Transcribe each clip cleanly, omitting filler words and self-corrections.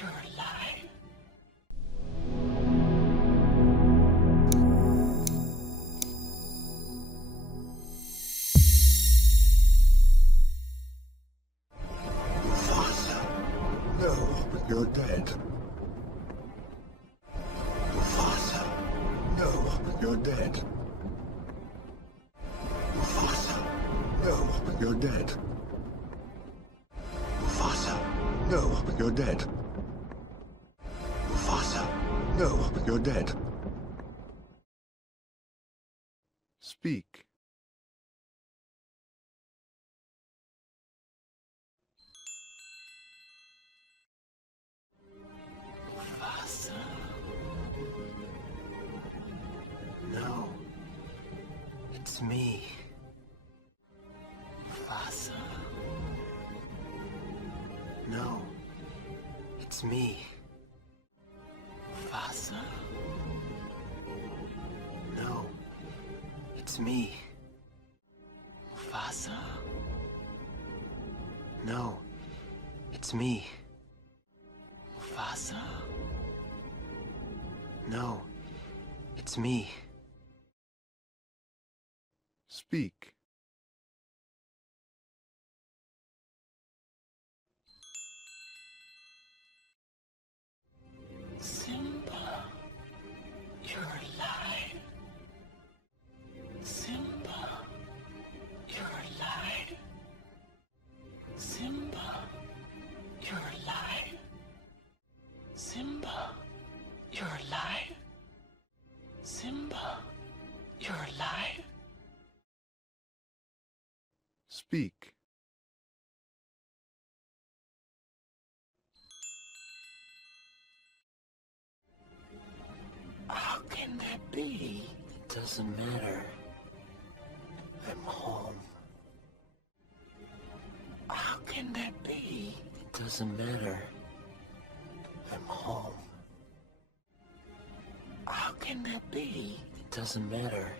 You're alive. Mufasa. No, you're dead. Mufasa. No, you're dead. Mufasa. No, you're dead. Mufasa. No, you're dead. Mufasa. No, you're dead. Speak. Mufasa. No. It's me. Mufasa. No. It's me. Mufasa. No. It's me. Mufasa. No. It's me. Mufasa. No. It's me. Speak. Simba, you're alive. Simba, you're alive. Simba, you're alive. Simba, you're alive. Simba, you're alive. Speak. How can that be? It doesn't matter. I'm home. How can that be? It doesn't matter. I'm home. How can that be? It doesn't matter.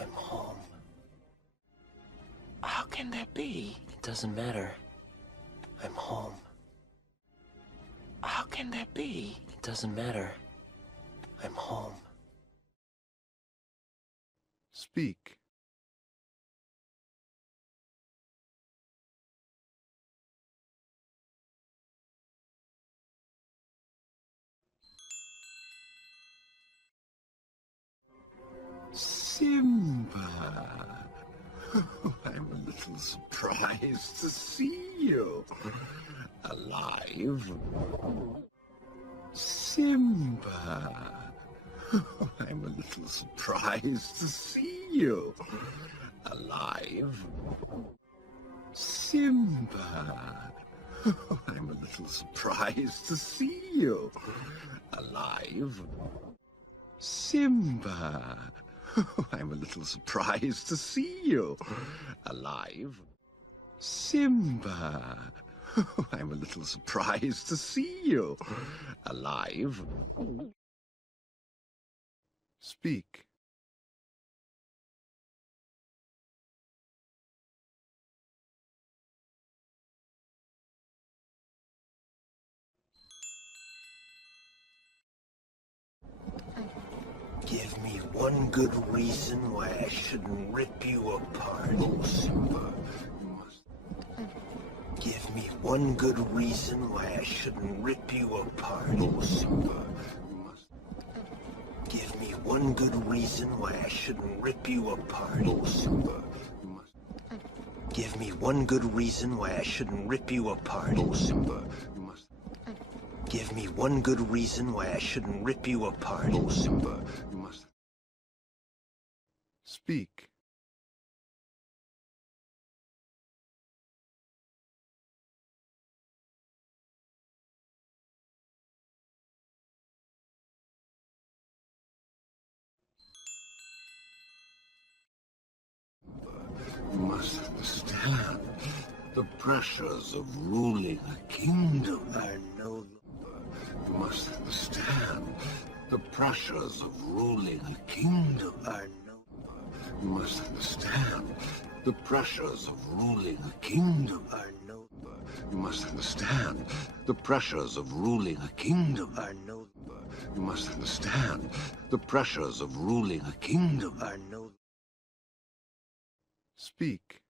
I'm home. How can that be? It doesn't matter. I'm home. How can that be? It doesn't matter. I'm home. Speak. Simba. I'm a little surprised to see you alive. Simba. I'm a little surprised to see you alive. Simba. I'm a little surprised to see you alive. Simba. I'm a little surprised to see you alive. Simba. I'm a little surprised to see you alive. Speak. Give me one good reason why I shouldn't rip you apart. Oh, Simba, you must. Give me one good reason why I shouldn't rip you apart. Oh, Simba, you must. Give me one good reason why I shouldn't rip you apart. Oh, Simba, you must. Give me one good reason why I shouldn't rip you apart. Oh, Simba, you must. Give me one good reason why I shouldn't rip you apart. Oh, Simba, you must. Speak. You must understand the pressures of ruling a kingdom are no longer. You must understand the pressures of ruling a kingdom are no longer. You must understand the pressures of ruling a kingdom are no longer. You must understand the pressures of ruling a kingdom. Are no You must understand the pressures of ruling a kingdom. are no Speak.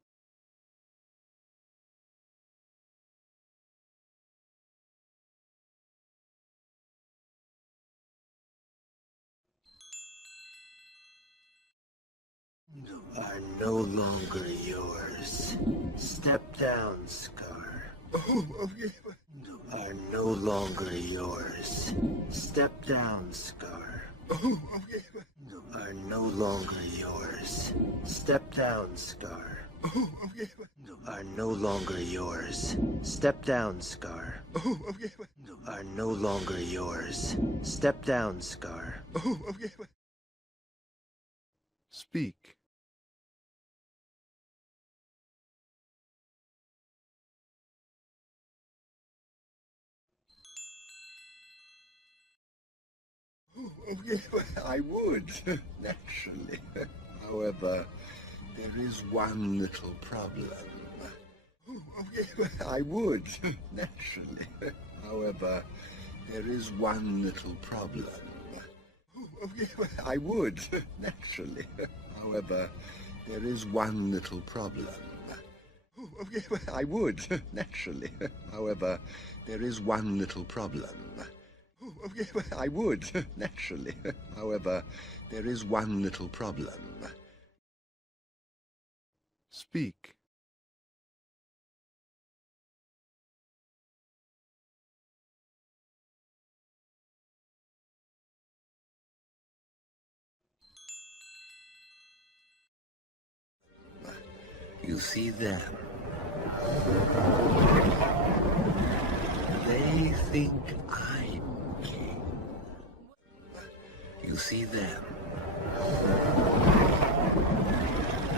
are no longer yours. Step down, Scar. Are no longer yours. Step down, Scar. Are no longer yours. Step down, Scar. Are no longer yours. Step down, Scar. Are no longer yours. Step down, Scar. Speak. I would, naturally. However, there is one little problem. I would, naturally. However, there is one little problem. I would, naturally. However, there is one little problem. I would, naturally. However, there is one little problem. I would, naturally. However, there is one little problem. Speak. You see them. They think I'm king. You see them.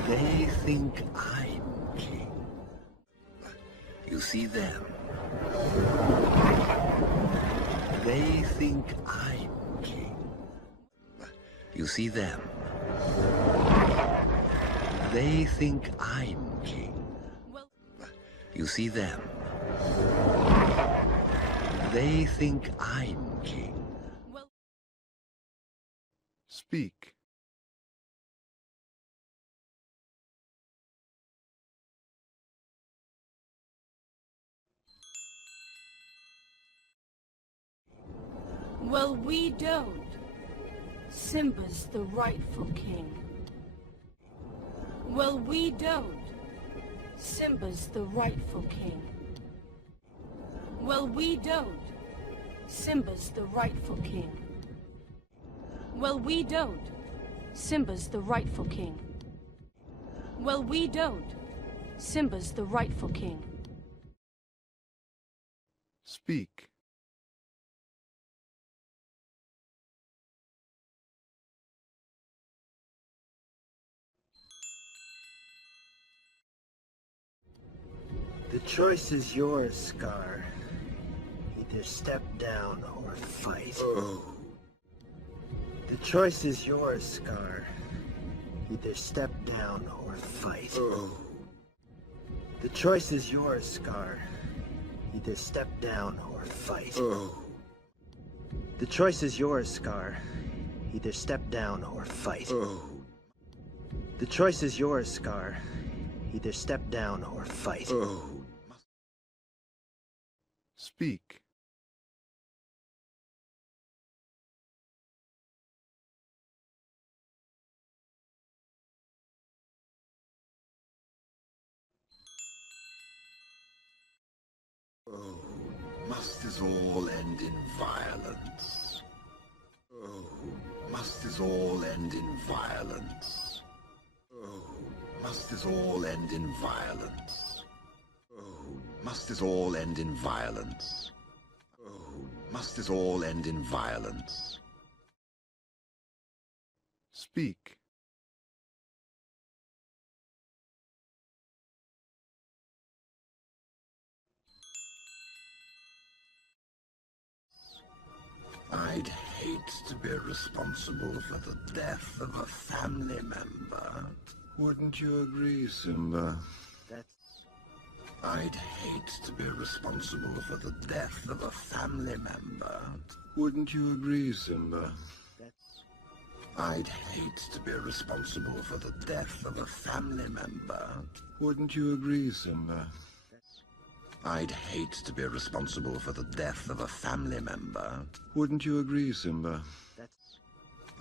They think I'm king. You see them. They think I'm king. You see them. They think I'm king. You see them. They think I'm king. Speak. Well, we don't. Simba's the rightful king. Well, we don't. Simba's the rightful king. Well, we don't. Simba's the rightful king. Well, we don't. Simba's the rightful king. Well, we don't. Simba's the rightful king. Speak. The choice is yours, Scar. Either step down or fight. The choice is yours, Scar. Either step down or fight. The choice is yours, Scar. Either step down or fight. The choice is yours, Scar. Either step down or fight. The choice is yours, Scar. Either step down or fight. Speak. Must this all end in violence? Must this all end in violence? Must this all end in violence? Must this all end in violence? Must this all end in violence? Speak. I'd hate to be responsible for the death of a family member. Wouldn't you agree, Simba? I'd hate to be responsible for the death of a family member. Wouldn't you agree, Simba? I'd hate to be responsible for the death of a family member. Wouldn't you agree, Simba? I'd hate to be responsible for the death of a family member. Wouldn't you agree, Simba?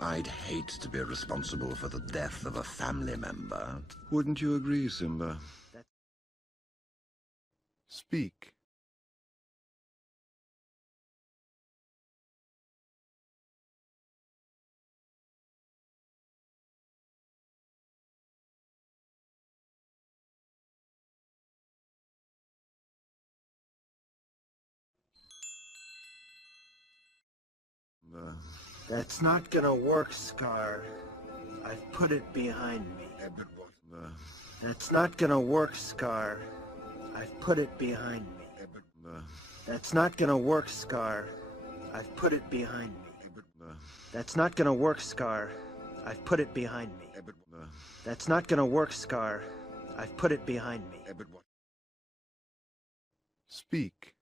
I'd hate to be responsible for the death of a family member. Wouldn't you agree, Simba? Speak. That's not gonna work, Scar. I've put it behind me. That's not gonna work, Scar. I've put it behind me. That's not gonna work, Scar. I've put it behind me. That's not gonna work, Scar. I've put it behind me. That's not gonna work, Scar. I've put it behind me. Speak.